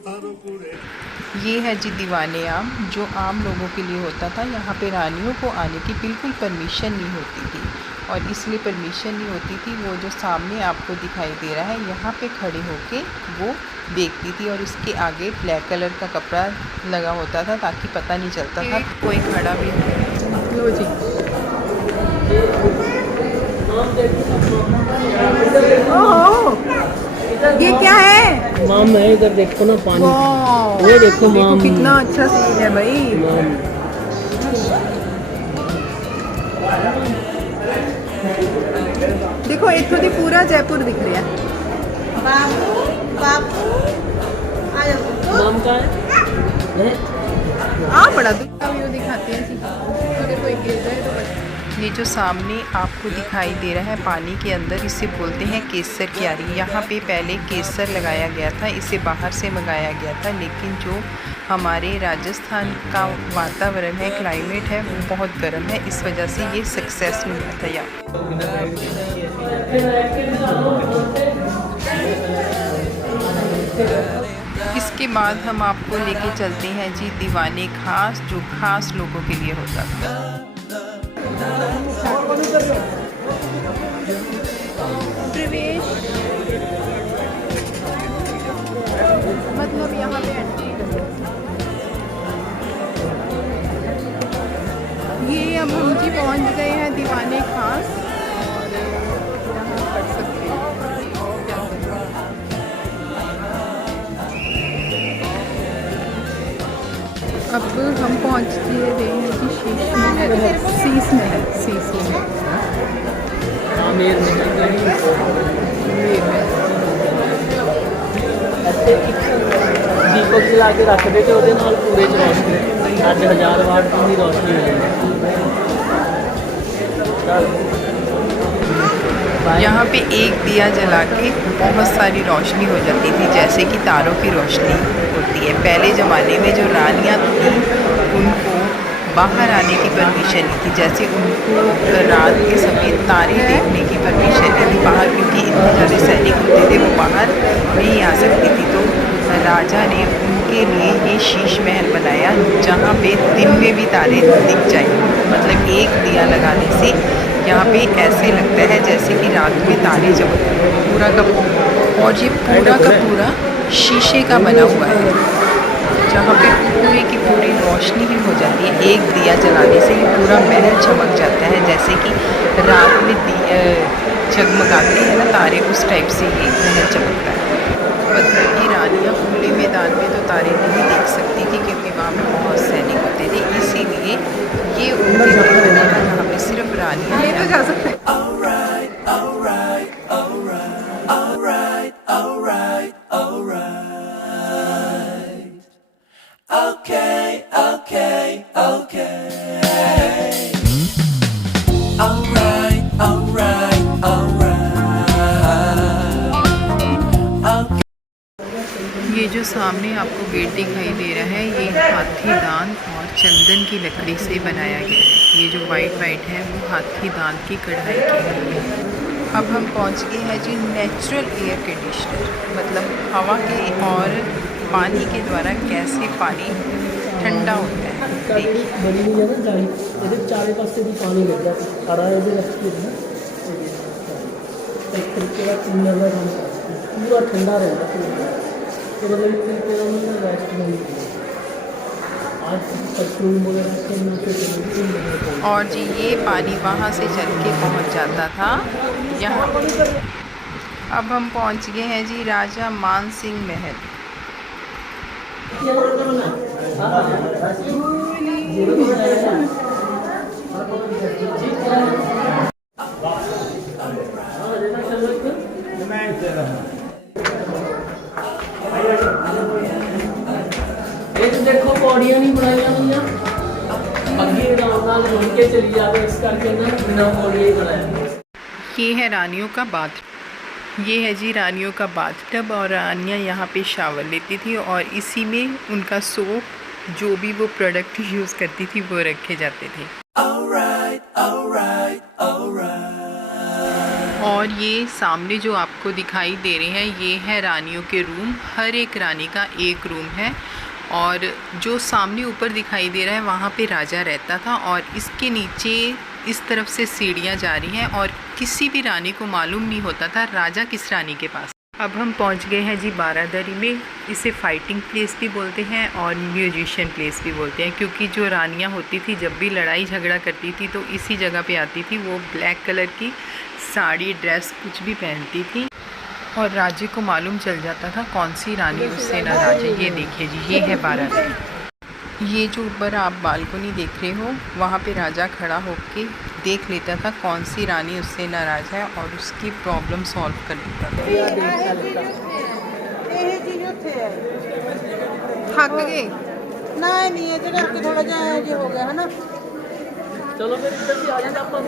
ये है जी दीवाने आम, जो आम लोगों के लिए होता था। यहाँ पे रानियों को आने की बिल्कुल परमिशन नहीं होती थी, और इसलिए परमिशन नहीं होती थी, वो जो सामने आपको दिखाई दे रहा है यहाँ पे खड़े होके वो देखती थी, और इसके आगे ब्लैक कलर का कपड़ा लगा होता था ताकि पता नहीं चलता था कोई खड़ा भी लो जी। ये क्या है? माम है, इधर देखो ना पानी। ये देखो माम, कितना अच्छा सीन है भाई। देखो इत्थों दी पूरा जयपुर दिख रहा है। बाबू बाबू आ जाओ। माम का है? बड़ा व्यू दिखाते हैं जी। अगर कोई गिर जाए तो ये जो सामने आपको दिखाई दे रहा है पानी के अंदर, इसे बोलते हैं केसर क्यारी। यहाँ पे पहले केसर लगाया गया था, इसे बाहर से मंगाया गया था, लेकिन जो हमारे राजस्थान का वातावरण है, क्लाइमेट है, वो बहुत गर्म है, इस वजह से ये सक्सेस मिला था यहाँ। इसके बाद हम आपको लेके चलते हैं जी दीवाने खास, जो खास लोगों के लिए होता था। प्रवेश मतलब यहाँ पे एंट्री। ये अब हम जी पहुँच गए हैं दीवाने खास, और यहाँ कर सकते हैं। अब हम पहुँच गए हैं कि शीश महल, शीश महल, शीश महल। दीपक जला के रख दे तो पूरे च रोशनी 8000 वाट की रोशनी हो जाती। यहाँ पे एक दिया जला के बहुत सारी रोशनी हो जाती थी, जैसे कि तारों की रोशनी होती है। पहले ज़माने में जो रानियाँ थीं उनको बाहर आने की परमिशन नहीं थी, जैसे उनको रात के समय तारे देखने की परमिशन नहीं थी बाहर, क्योंकि इतने ज़्यादा सैनिक होते थे, वो बाहर नहीं आ सकती थी। तो राजा ने उनके लिए ये शीश महल बनाया, जहाँ पे दिन में भी तारे दिख जाए। मतलब एक दिया लगाने से यहाँ पे ऐसे लगता है जैसे कि रात में तारे चमकते हैं पूरा का। और ये पूरा का पूरा शीशे का बना हुआ है, जहाँ पे पूरे की पूरी रोशनी ही हो जाती है। एक दिया जलाने से ही पूरा महल चमक जाता है, जैसे कि रात में जगमगाते हैं ना तारे, उस टाइप से ये महल चमकता है। मतलब कि रानियाँ खुले मैदान में तो तारे नहीं देख सकती थी, क्योंकि वहाँ पे बहुत सैनिक होते थे, इसीलिए ये उनके लिए बना था जहाँ पे सिर्फ रानियाँ तो जा सकते हैं। ये जो सामने आपको गेट दिखाई दे रहा है, ये हाथी दांत और चंदन की लकड़ी से बनाया गया है। ये जो वाइट है वो हाथी दांत की कढ़ाई की गई है। अब हम पहुंच गए हैं जी नेचुरल एयर कंडीशनर, मतलब हवा के और पानी के द्वारा कैसे पानी ठंडा होता है। पूरा ठंडा रहेगा। और जी ये पानी वहाँ से चल के पहुँच जाता था यहाँ। अब हम पहुँच गए हैं जी राजा मान सिंह महल। देखो पौड़ियां नहीं बनाई हुई, अगे आराम के चली जाए, इस करके ना बिना पौड़ियां ही बनाया। ये है रानियों का बाथ, ये है जी रानियों का बाथटब, और रानियाँ यहाँ पे शावर लेती थी, और इसी में उनका सोप, जो भी वो प्रोडक्ट यूज़ करती थी, वो रखे जाते थे। और और ये सामने जो आपको दिखाई दे रहे हैं ये है रानियों के रूम। हर एक रानी का एक रूम है और जो सामने ऊपर दिखाई दे रहा है वहाँ पे राजा रहता था और इसके नीचे इस तरफ से सीढ़ियाँ जा रही हैं और किसी भी रानी को मालूम नहीं होता था राजा किस रानी के पास। अब हम पहुंच गए हैं जी बारादरी में। इसे फाइटिंग प्लेस भी बोलते हैं और म्यूजिशियन प्लेस भी बोलते हैं, क्योंकि जो रानियां होती थी जब भी लड़ाई झगड़ा करती थी तो इसी जगह पे आती थी। वो ब्लैक कलर की साड़ी ड्रेस कुछ भी पहनती थी और राजे को मालूम चल जाता था कौन सी रानी उससे नाराज है। ये देखिए जी, ये है बारादरी। ये जो ऊपर आप बालकनी देख रहे हो वहाँ पे राजा खड़ा होके देख लेता था कौन सी रानी उससे नाराज़ है और उसकी प्रॉब्लम सॉल्व कर देता था। थक गए नहीं ये जगह थोड़ा जा हो गया है ना। चलो फिर इधर भी आ जाते अपन।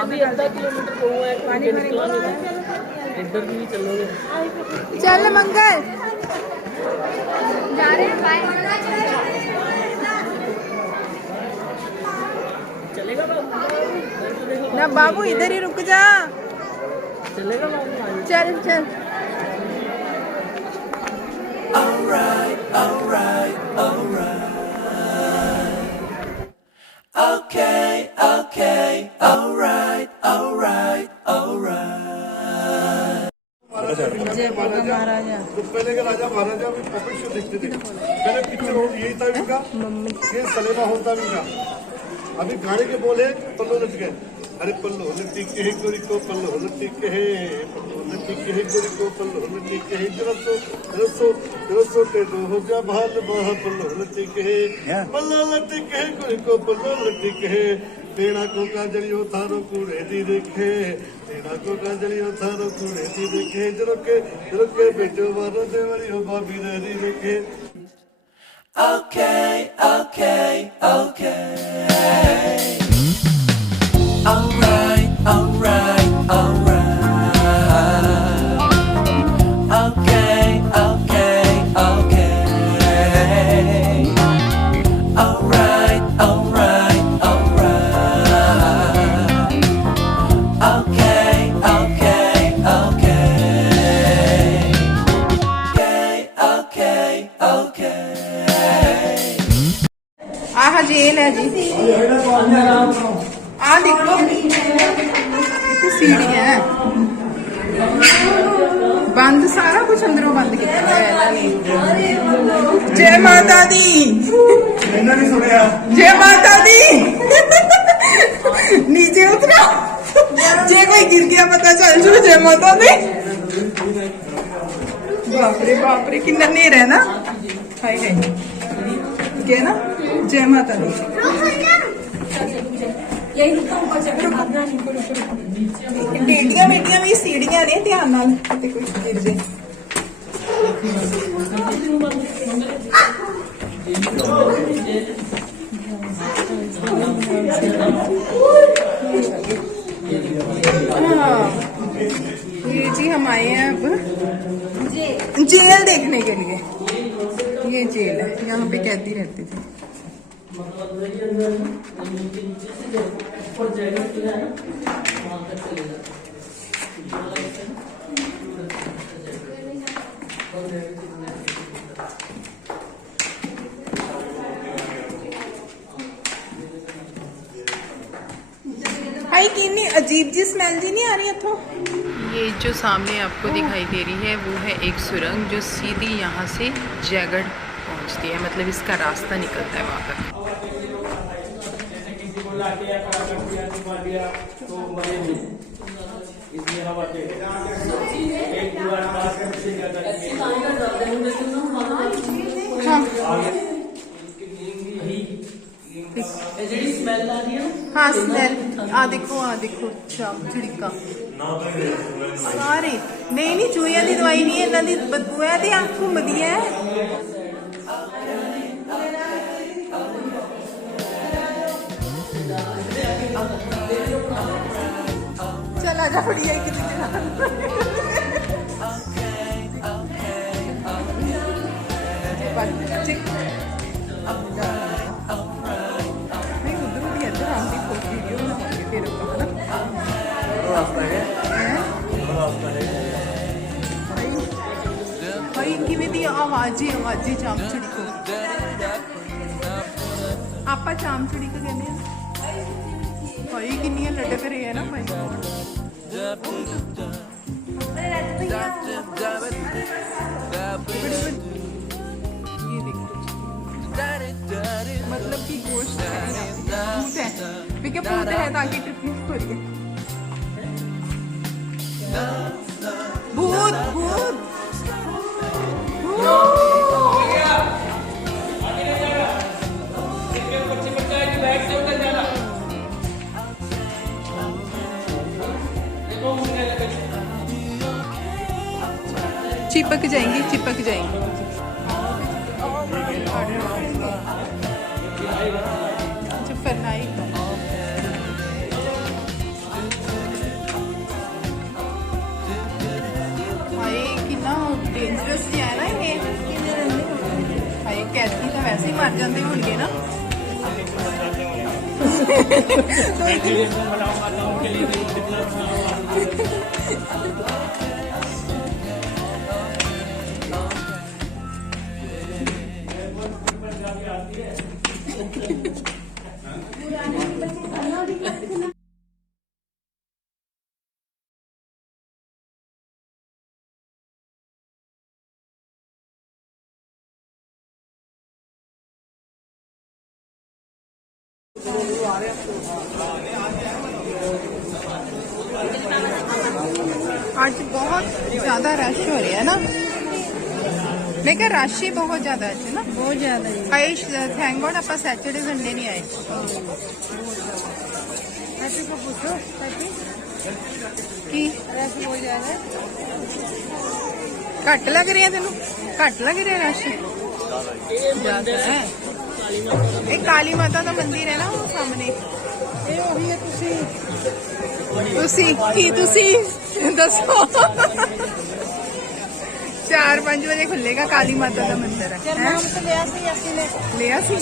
अभी आधा किलोमीटर को हुआ है, पानी निकला नहीं, इधर भी चलोगे। चल मंगल जा रहे हैं बाय। चलेगा बाबू? ना बाबू इधर ही रुक जा। चलेगा बाबू? चल चल। जय बोलो महाराजा। तो पहले का राजा महाराजा भी पपेट शो देखते थे। पहले पिक्चर यही था इनका, ये सलेमा होता भी था। अभी गाने के बोले पल्लो लट गए। अरे पल्लो लट्टी के है गोरी को, पल्लो लट्टी के है, पल्लो लट्टी के है गोरी को, पल्लो लट्टी के है। जरसो टेढ़ो हो जा भाल बाह, पल्लो लट्टी के है, पल्लो लट्टी के है गोरी को, पल्लो लट्टी के है। तेरा को काजलियो थारो कूड़े दी देखे, तेरा को काजलियो थारो कूड़े दी देखे। जरो के बेटो वारो देवरियो भाभी दी देखे। Okay, okay, okay. Alright, alright, alright. Okay, okay, okay. Alright, alright, alright. Okay, okay, okay. Okay, okay, okay. आह जेल है जी। आ देखो इतनी सीढ़ी है, बंद सारा कुछ अंदरों बंद किया है। जय माता दी, जय माता दी। नीचे उतरो, जे कोई गिर गया पता चल जो। जय माता दी। बाप रे कितना नेर है ना। हाय हाय क्या ना। जय माता दी। टेढ़ियां मेढ़ियां भी सीढ़ियां ने, ध्यान नाल किते कोई गिर जाए। ये जी हम आए हैं अब जेल देखने के लिए। ये जेल है, यहाँ पे कैदी रहते थे। भाई कितनी अजीब जी स्मेल जी नहीं आ रही इथों। ये जो सामने आपको दिखाई दे रही है वो है एक सुरंग जो सीधी यहाँ से जयगढ़ पहुँचती है, मतलब इसका रास्ता निकलता है वहाँ तक। हाँ स्मेल आ देखो झिड़का सारे नहीं चूहियां की दवाई नहीं है, इन्हां दी बदबू है ते अख घुमदी है। चला जा फड़ी आई कितनी नहीं उधर भी इधर आंटी वीडियो बनाओगे फिर रास्ता है। ਆਵਾਜ਼ੀ ਚਾਮਚੜੀ ਕੋ ਆਪਾਂ ਚਾਮਚੜੀ ਕੋ ਕਹਿੰਦੇ ਆ ਭਾਈ ਕਿੰਨੀਆਂ ਲਟਕ ਰਹੀ ਹੈ ਨਾ ਭਾਈ ये देखो मतलब कि गोश्त है भूत है क्योंकि भूत है ताकि ट्रिप नहीं हो रही है भूत भूत चिपक जाएंगी अच्छा फरनाई हाय कितना डेंजरस है ना ये हाय कैदी तो वैसे ही मर जाते होंगे ना आज बहुत ज्यादा रश हो रहा है ना मैं क्या रश ही बहुत ज्यादा है ना बहुत ज्यादा आयुष थैंक गॉड आप सैटरडे संडे नहीं आए की रश बहुत ज्यादा घट लग रहा तेन घट लग रहा रश ज्यादा है एक काली माता का मंदिर है ना वो सामने दसो 4-5 बजे खुलेगा काली माता का मंदिर है लिया सी